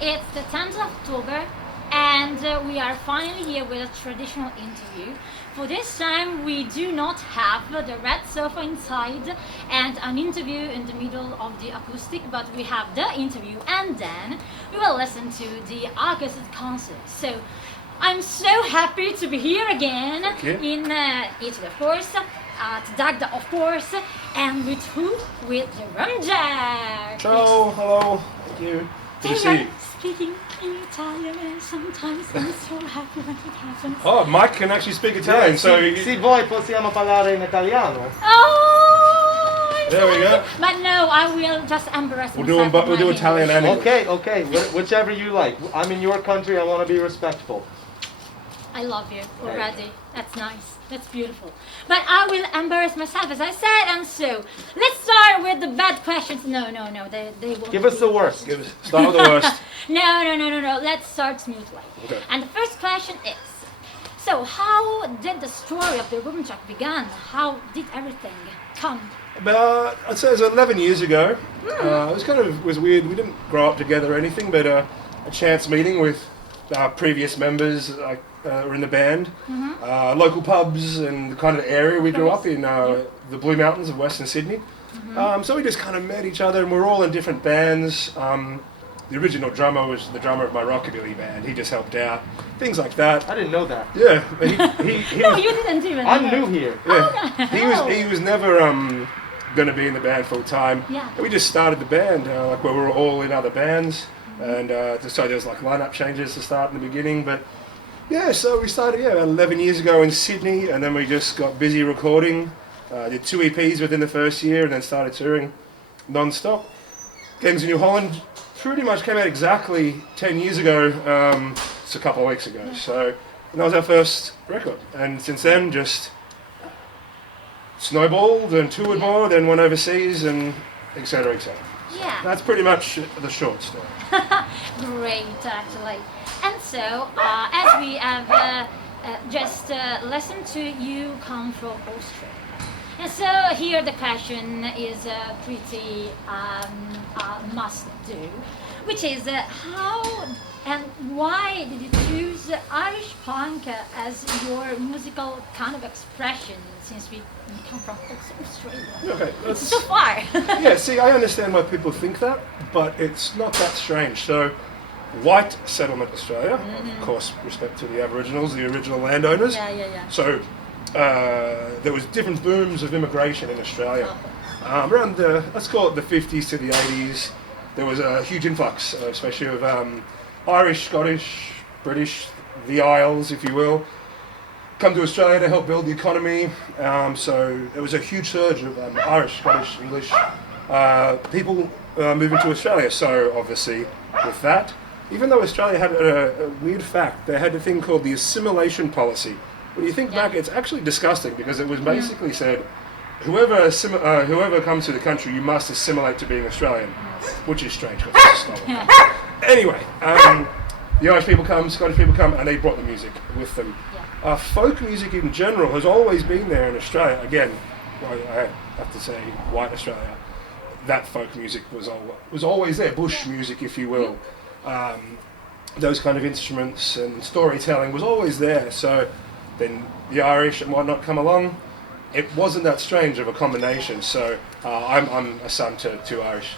it's the 10th of October, and we are finally here with a traditional interview. For this time, we do not have the red sofa inside and an interview in the middle of the acoustic, but we have the interview, and then we will listen to the acoustic concert. So I'm so happy to be here again in Italy, of course, at Dagda, of course, and with who? With the Rumjacks. Ciao, hello, thank you. Good to see you. Speaking in Italian, and sometimes I'm so happy when it happens. Oh, Mike can actually speak Italian, so... Sì, voi possiamo parlare in italiano. Oh, I'm There we sorry. go. But no, I will just embarrass We'll myself. do, we'll do with my Italian and English. English. Okay, whichever you like. I'm in your country, I want to be respectful. I love you already. That's nice. That's beautiful. But I will embarrass myself, as I said, and so let's start with the bad questions. No, they won't. Give us the worst. Start with the worst. No. Let's start smoothly. Okay. And the first question is, so how did the story of the Rumjacks begin? How did everything come? About, I'd say it was 11 years ago. It was weird. We didn't grow up together or anything, but a chance meeting with our previous members were in the band. Local pubs and the kind of area we grew up in, the Blue Mountains of Western Sydney. So we just kind of met each other, and we're all in different bands. The original drummer was the drummer of my rockabilly band. He just helped out, things like that. I didn't know that. Yeah, he No, was, you didn't even. I'm know. new here. yeah, he was never going to be in the band full time. Yeah. We just started the band like where we were all in other bands, and so there was like lineup changes to start in the beginning, but. Yeah, so we started about 11 years ago in Sydney, and then we just got busy recording. Did 2 EPs within the first year, and then started touring non-stop. Games in New Holland pretty much came out exactly 10 years ago, just a couple of weeks ago. So that was our first record, and since then just snowballed and toured more, then went overseas, and etc. etc. Yeah. That's pretty much the short story. Great, actually. And so, as we have just listened to, you come from Austria. And so here the question is pretty must do, which is how and why did you choose Irish punk as your musical kind of expression, since we come from Australia? Okay, It's so far. Yeah, see, I understand why people think that, but it's not that strange. So, white settlement Australia, of course, respect to the Aboriginals, the original landowners. Yeah. So, there was different booms of immigration in Australia. Around the, let's call it the 50s to the 80s, there was a huge influx, especially of Irish, Scottish, British, the Isles, if you will, come to Australia to help build the economy. So there was a huge surge of Irish, Scottish, English people moving to Australia. So obviously with that, even though Australia had a weird fact, they had a thing called the assimilation policy. When you think back, it's actually disgusting because it was basically said, whoever comes to the country, you must assimilate to being Australian, which is strange because it's stolen. Anyway, the Irish people come, Scottish people come, and they brought the music with them. Folk music in general has always been there in Australia. Again, I have to say, white Australia, that folk music was always there. Bush music, if you will. Those kind of instruments and storytelling was always there. So then the Irish and whatnot come along. It wasn't that strange of a combination. So I'm a son to two Irish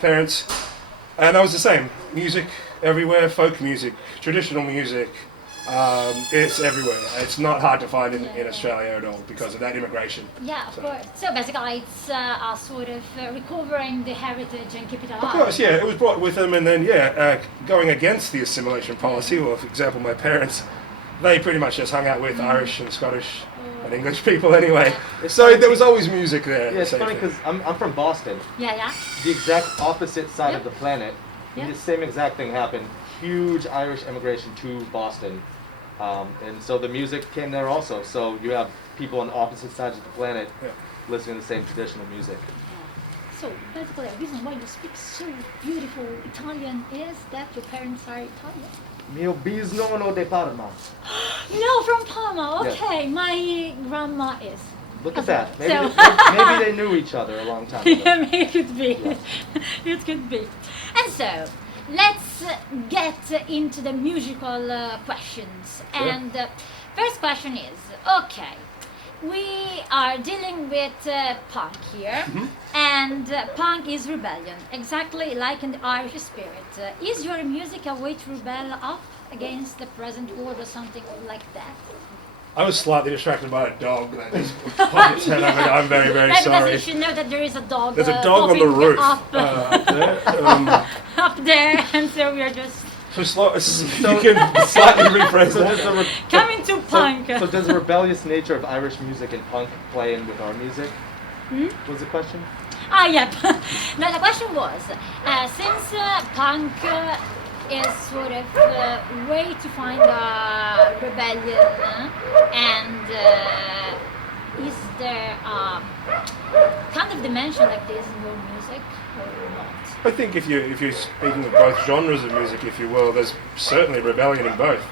parents. And that was the same. Music everywhere, folk music, traditional music. It's everywhere. It's not hard to find in Australia at all because of that immigration. Yeah, of course. So basically it's a sort of recovering the heritage and keep it alive. Of course, yeah. It was brought with them, and then, going against the assimilation policy. Well, for example, my parents, they pretty much just hung out with Irish and Scottish and English people anyway. So there was always music there. Yeah, it's funny because I'm from Boston. Yeah. The exact opposite side of the planet. Yeah. The same exact thing happened. Huge Irish immigration to Boston. And so the music came there also. So you have people on opposite sides of the planet listening to the same traditional music. So basically the reason why you speak so beautiful Italian is that your parents are Italian. Mio bisnonno de Parma. No, from Parma. Yes. Okay, my grandma is. Look at that. Maybe, So- maybe they knew each other a long time ago. Yeah, maybe it could be. Yeah. It could be. And so, let's get into the musical questions. Sure. And first question is, okay, we are dealing with punk here, and punk is rebellion, exactly like in the Irish spirit. Is your music a way to rebel up against the present world or something like that? I was slightly distracted by a dog that just popped its head over. I'm very, very Because sorry. you should know that there is a dog. There's a dog on the popping roof up, up there. up there, and so we are just So you can slightly rephrase So does that. the coming to punk. so does the rebellious nature of Irish music and punk play in with our music? Was the question? Ah, yeah. Now the question was, since punk is sort of a way to find a rebellion, and is there kind of dimension like this in your music or not? I think if you're speaking of both genres of music, if you will, there's certainly rebellion in both.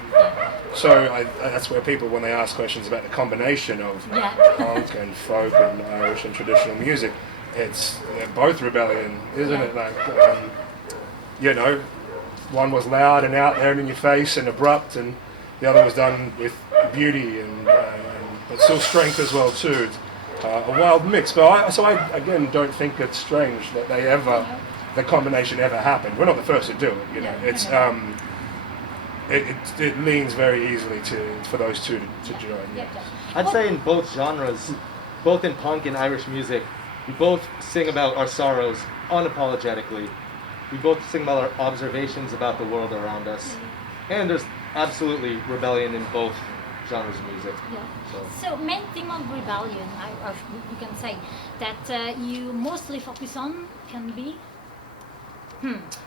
So that's where people, when they ask questions about the combination of Yeah. punk and folk and Irish and traditional music, they're both rebellion, isn't Yeah. it? Like, one was loud and out there and in your face and abrupt, and the other was done with beauty and but still strength as well too. It's, a wild mix. But I again don't think it's strange that the combination ever happened. We're not the first to do it. You know, Yeah, it's I it leans very easily for those two to join. Yeah, Yeah. yeah. I'd say in both genres, both in punk and Irish music, we both sing about our sorrows unapologetically. We both sing about our observations about the world around us. And there's absolutely rebellion in both genres of music. Yeah. So, So main theme of rebellion, or you can say, that you mostly focus on can be?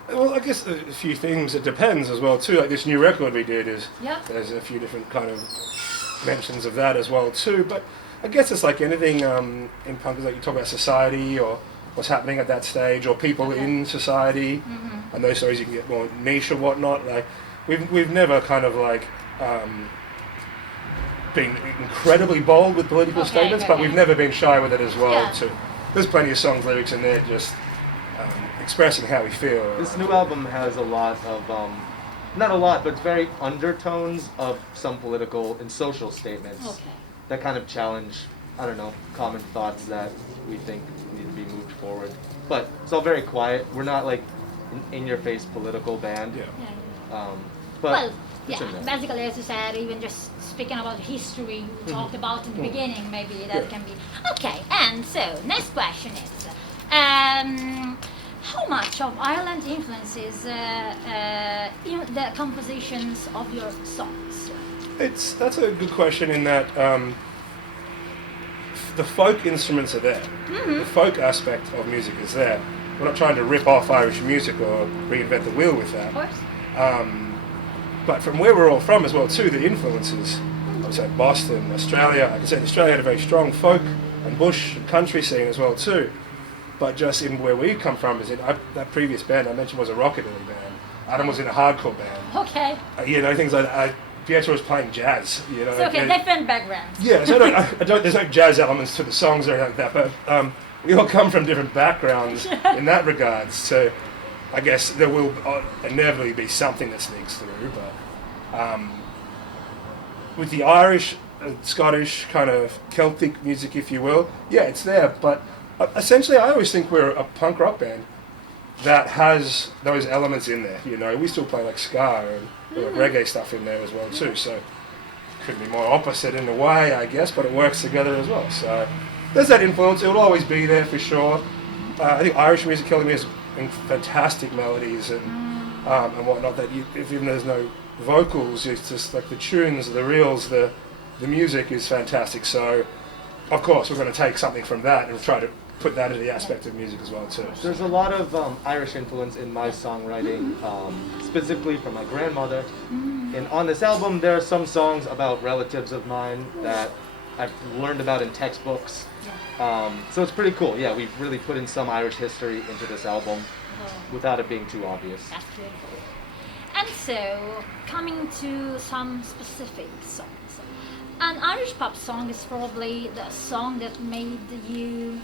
Well, I guess a few things. It depends as well too. Like this new record we did Yeah. there's a few different kind of mentions of that as well too. But I guess it's like anything in punk. Is like you talk about society or what's happening at that stage, or people in society, and those stories you can get more niche or whatnot. Like we've never kind of like been incredibly bold with political Okay, statements, but okay. we've never been shy with it as well Yeah. too. There's plenty of songs, lyrics in there just expressing how we feel. this new album has a lot of, not a lot, but it's very undertones of some political and social statements Okay. that kind of challenge, I don't know, common thoughts that we think need to be moved forward. But it's all very quiet. We're not like an in-your-face political band. Yeah. Yeah. But Well, it's yeah, in there. basically, as you said, even just speaking about history we talked about in the beginning, maybe that Yeah. can be. Okay, and so, next question is, how much of Ireland influences in the compositions of your songs? That's a good question in that the folk instruments are there. The folk aspect of music is there. We're not trying to rip off Irish music or reinvent the wheel with Of that. course. But from where we're all from as well too, the influences. I would say Boston, Australia. I can say Australia had a very strong folk and bush and country scene as well too. But just in where we come from, that previous band I mentioned was a rockabilly band. Adam was in a hardcore band. Okay. Things like that. Pietro was playing jazz. So, okay, different backgrounds. Yeah, so there's no jazz elements to the songs or anything like that, but we all come from different backgrounds in that regard. So I guess there will inevitably be something that sneaks through, but with the Irish, Scottish kind of Celtic music, if you will, yeah, it's there. But essentially, I always think we're a punk rock band that has those elements in there. We still play like ska and like reggae stuff in there as well too. So could be more opposite in a way, I guess, but it works together as well. So there's that influence. It will always be there for sure. I think Irish music, Celtic music, has fantastic melodies and whatnot. That even there's no vocals, it's just like the tunes, the reels, the music is fantastic. So of course we're going to take something from that and try to put that into the aspect of music as well too. There's a lot of Irish influence in my songwriting, specifically from my grandmother. And on this album, there are some songs about relatives of mine that I've learned about in textbooks. So it's pretty cool. Yeah, we've really put in some Irish history into this album without it being too obvious. That's really cool. And so, coming to some specific songs. An Irish pop song is probably the song that made you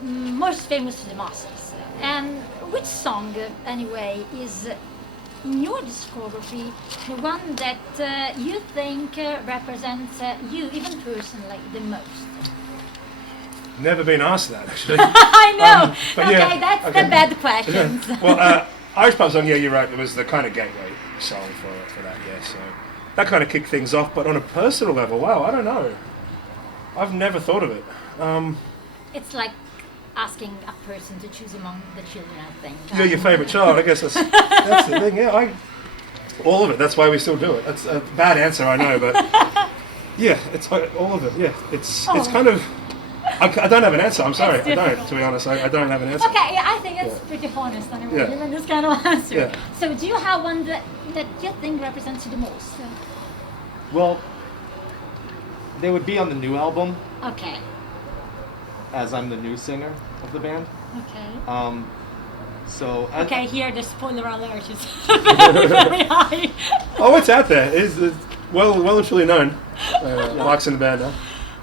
most famous to the masses. And which song, anyway, is in your discography the one that you think represents you, even personally, the most? Never been asked that, actually. I know. But Okay, yeah, that's okay. the bad questions. Well, Irish pub song, yeah, you're right. It was the kind of gateway song for that, yeah. So that kind of kicked things off. But on a personal level, wow, I don't know. I've never thought of it. It's like asking a person to choose among the children, I think. Yeah, your favourite child. I guess that's the thing. Yeah, all of it. That's why we still do it. That's a bad answer, I know, but yeah, it's all of it. Yeah, it's kind of. I don't have an answer. I'm sorry. I don't. To be honest, I don't have an answer. Okay, yeah, I think it's pretty honest anyway, Yeah. even this kind of answer. Yeah. So, do you have one that you think represents you the most? Well, they would be on the new album, Okay. as I'm the new singer of the band. Okay. So Okay, here the spoiler alert is very, very high. Oh, it's out there. It's well and truly known. Mike's in the band now.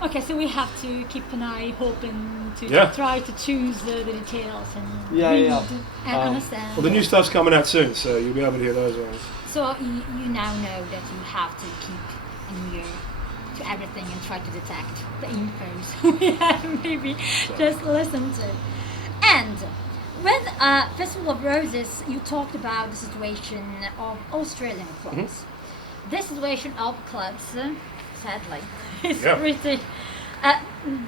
Okay, so we have to keep an eye open to Yeah. try to choose the details and Yeah, read yeah. and understand. Well, the new stuff's coming out soon, so you'll be able to hear those ones. So you now know that you have to keep an ear to everything and try to detect the infos we have maybe just listen to. And with Festival of Roses, you talked about the situation of Australian clubs. This situation of clubs, sadly, is Yeah. pretty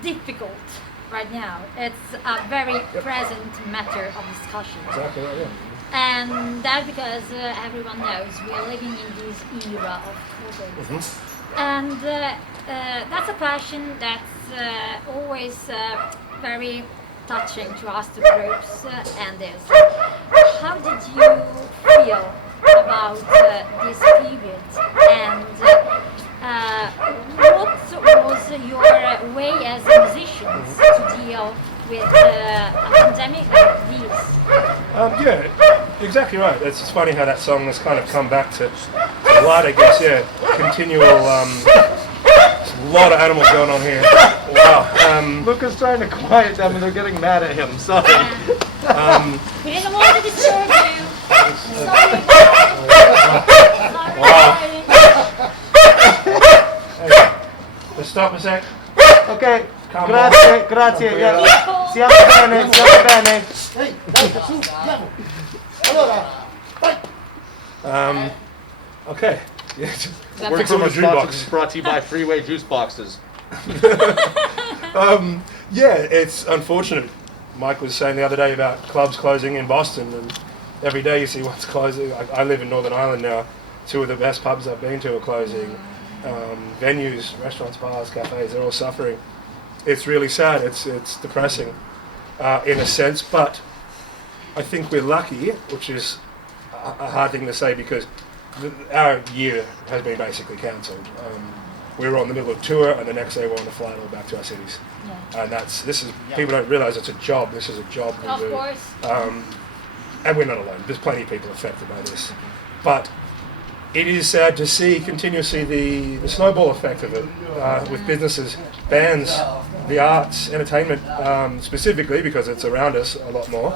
difficult right now. It's a very present matter of discussion. Exactly right, yeah. And that's because everyone knows we are living in this era of COVID. And that's a passion that's always very touching to us, to groups and this. How did you feel about this period? And what was your way as musicians to deal with a pandemic like this? Yeah, exactly right. It's funny how that song has kind of come back to light, I guess. Yeah, continual. There's a lot of animals going on here. Wow. Luca's trying to quiet them and they're getting mad at him. Sorry. We didn't want to disturb you. Sorry. Wow. Let's stop a sec. Ok, Come grazie, grazie. Yeah. Siamo bene, siamo bene. Ehi, dai, su, andiamo. Allora, vai. Okay. Yeah, We're fix on my jukebox. brought to you by Freeway Juice Boxes. Yeah, it's unfortunate. Mike was saying the other day about clubs closing in Boston, and every day you see one's closing. I live in Northern Ireland now. Two of the best pubs I've been to are closing. Venues, restaurants, bars, cafes, they're all suffering. It's really sad. It's depressing in a sense, but I think we're lucky, which is a hard thing to say because our year has been basically cancelled. We were on the middle of tour, and the next day we're on a flight all back to our cities. Yeah. And people don't realise it's a job. This is a job we Of do. course. And we're not alone. There's plenty of people affected by this. But it is sad to continue to see the snowball effect of it with businesses, bands, the arts, entertainment, specifically because it's around us a lot more.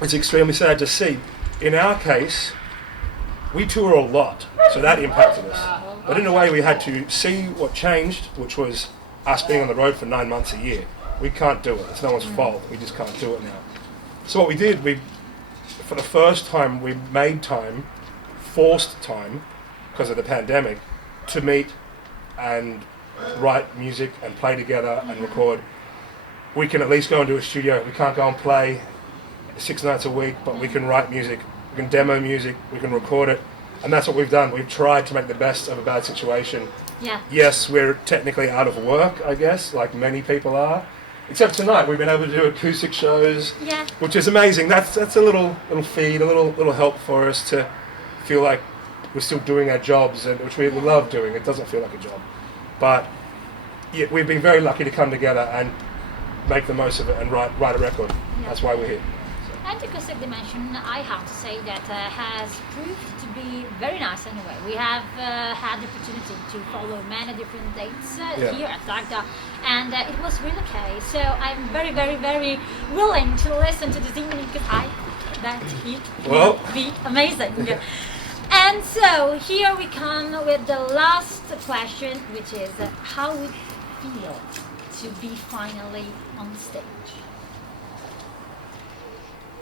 It's extremely sad to see. In our case, we tour a lot, so that impacted us. But in a way, we had to see what changed, which was us being on the road for 9 months a year. We can't do it. It's no one's fault. We just can't do it now. So what we did, for the first time, we made time, forced time, because of the pandemic, to meet and write music and play together and record. We can at least go into a studio. We can't go and play 6 nights a week, but we can write music, we can demo music, we can record it. And that's what we've done. We've tried to make the best of a bad situation. Yeah. Yes, we're technically out of work, I guess, like many people are. Except tonight, we've been able to do acoustic shows, Yeah. which is amazing. That's a little feed, a little help for us to feel like we're still doing our jobs, and which we love doing. It doesn't feel like a job, but yeah, we've been very lucky to come together and make the most of it and write a record. Yeah. That's why we're here. And the acoustic dimension, I have to say that has proved to be very nice anyway. We have had the opportunity to follow many different dates here at Dagda, and it was really okay. So I'm very, very, very willing to listen to this evening because I that it will be amazing. And so here we come with the last question, which is how would it feel to be finally on stage?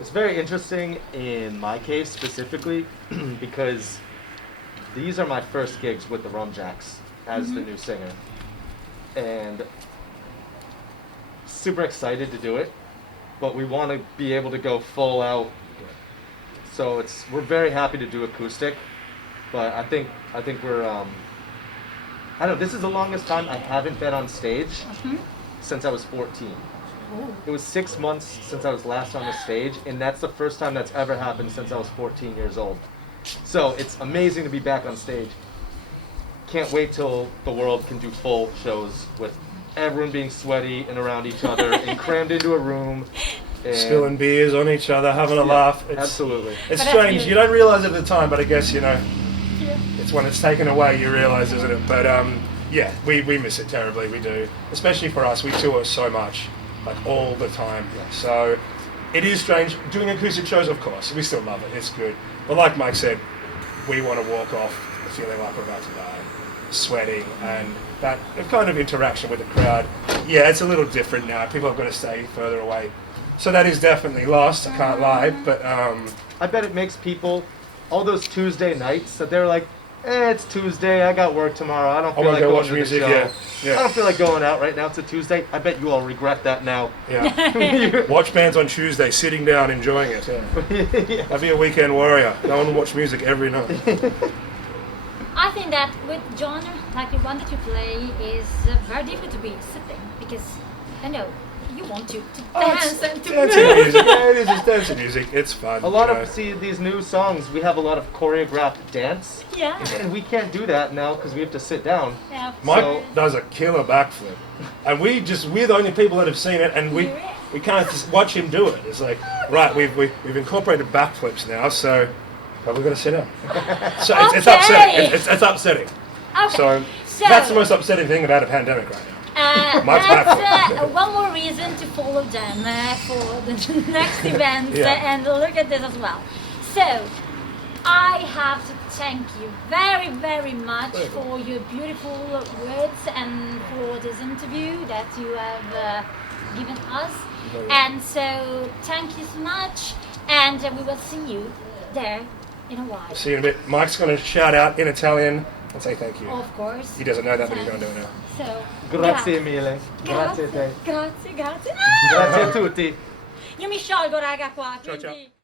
It's very interesting in my case specifically because these are my first gigs with the Rumjacks as the new singer. And super excited to do it, but we want to be able to go full out. So we're very happy to do acoustic, but I think we're I don't know, this is the longest time I haven't been on stage since I was 14. It was 6 months since I was last on the stage, and that's the first time that's ever happened since I was 14 years old. So it's amazing to be back on stage. Can't wait till the world can do full shows with everyone being sweaty and around each other and crammed into a room. And spilling beers on each other, having a laugh. Absolutely. It's strange. You don't realize it at the time, but I guess, you know, it's when it's taken away you realize, isn't it? But yeah, we miss it terribly. We do. Especially for us. We tour so much. Like all the time. So it is strange. Doing acoustic shows, of course, we still love it. It's good. But like Mike said, we want to walk off feeling like we're about to die, sweating, and that kind of interaction with the crowd. Yeah, it's a little different now. People have got to stay further away. So that is definitely lost, I can't lie. But I bet it makes people, all those Tuesday nights that they're like, it's Tuesday, I got work tomorrow, I don't feel like going to the show. I don't feel like going out right now, it's a Tuesday. I bet you all regret that now. Yeah. Watch bands on Tuesday, sitting down, enjoying it. Yeah. I'd be a weekend warrior. Go and watch music every night. I think that with genre like the one that you play is very difficult to be sitting because, I know, you want to dance and to dancing music. Yeah, it is just dancing music. It's fun. A lot of these new songs, we have a lot of choreographed dance. Yeah. And we can't do that now because we have to sit down. Yeah. Mike does a killer backflip, and we're the only people that have seen it, and we can't just watch him do it. It's like, right, we've incorporated backflips now, so we've got to sit down. So it's upsetting. It's upsetting. Okay. So that's the most upsetting thing about a pandemic right now. That's one more reason to follow them for the next events and look at this as well. So, I have to thank you very, very much for your beautiful words and for this interview that you have given us. And so, thank you so much, and we will see you there in a while. See you in a bit. Mike's going to shout out in Italian and say thank you. Of course. He doesn't know that, but he's going to do it now. So, Grazie mille. Grazie a te. Grazie. Grazie a tutti. Io mi sciolgo raga qua, Ciao, quindi... ciao.